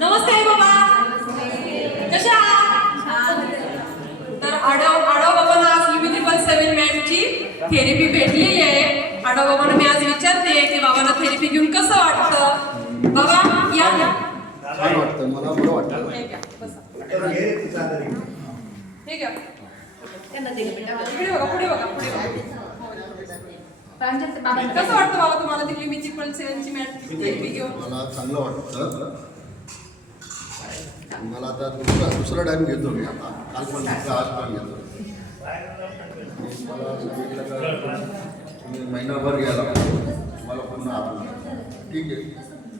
नमस्ते बाबा. कशा आहात? तर आडव आडव बाबांना आज ट्रिपल सेवन मॅटची थेरपी भेटलेली आहे. आडव बाबांना मी आज विचारते की बाबांना थेरपी घेऊन कसं वाटतं? बाबा या ना. छान वाटतं. मला बरं वाटतं. हे घ्या, बसा. हे घ्या. इकडे बघा पुढे बघा पुढे बघा कसं वाटतं बाबा तुम्हाला ती लिव्ही ट्रिपल सेवनची मॅट थेरपी घेऊन? मला चांगलं वाटतं. मला आता दुसरा दुसरा टाईम घेतो मी आता. काल पण घेतला आज पण घेतो. मला सांगितलं का? तुम्ही महिनाभर घ्यायला मला पुन्हा आपण ठीक आहे.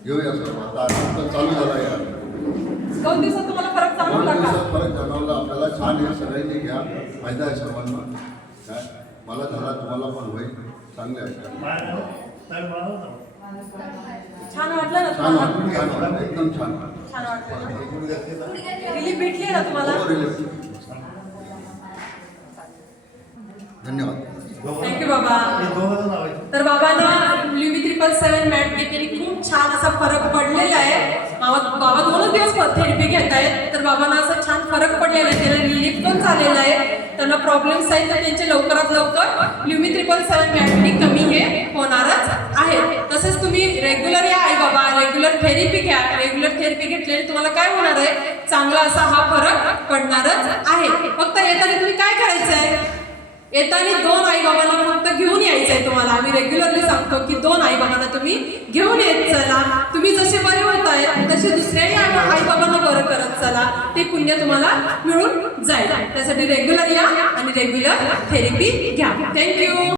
घेऊया सर. आता आता चालू झाला यार दोन दिवसात तुम्हाला फरक जाणवला का? दिवसात फरक जाणवला. आपल्याला छान आहे. सगळ्यांनी घ्या. फायदा आहे सर्वांना. काय? मला झाला तुम्हाला पण होईल. चांगले आहे. छान वाटलं ना छान तुम्हाला? वाटलं. छान वाटलं. एकदम छान वाटलं. छान वाटलं. रिलीफ भेटली ना तुम्हाला. धन्यवाद. थँक्यू बाबा. तर बाबांना लिव्ही ट्रिपल सेवन मॅट घेतलेली खूप छान असा फरक पडलेला आहे. बाबा बाबा दोनच दिवस थेरपी घेत आहेत. तर बाबांना असं छान फरक पडलेला आहे. त्याला रिलीफ पण झालेला आहे. त्यांना प्रॉब्लेम्स आहेत. तर त्यांचे लवकरात लवकर रेग्युलर थेरपी घ्या. रेग्युलर थेरपी घेतलेली तुम्हाला काय होणार आहे? चांगला असा हा फरक पडणारच आहे. फक्त येताना तुम्ही काय करायचं आहे येताना दोन आई बाबांना फक्त घेऊन यायचं आहे तुम्हाला. आम्ही रेग्युलरली सांगतो की दोन आई बाबांना तुम्ही घेऊन येत चला. तुम्ही जसे बरे होत आहे तसे दुसऱ्याही आई बाबांना बरं करत चला. ते पुण्य तुम्हाला मिळून जाईल. त्यासाठी रेग्युलर या आणि रेग्युलर थेरपी घ्या. थँक्यू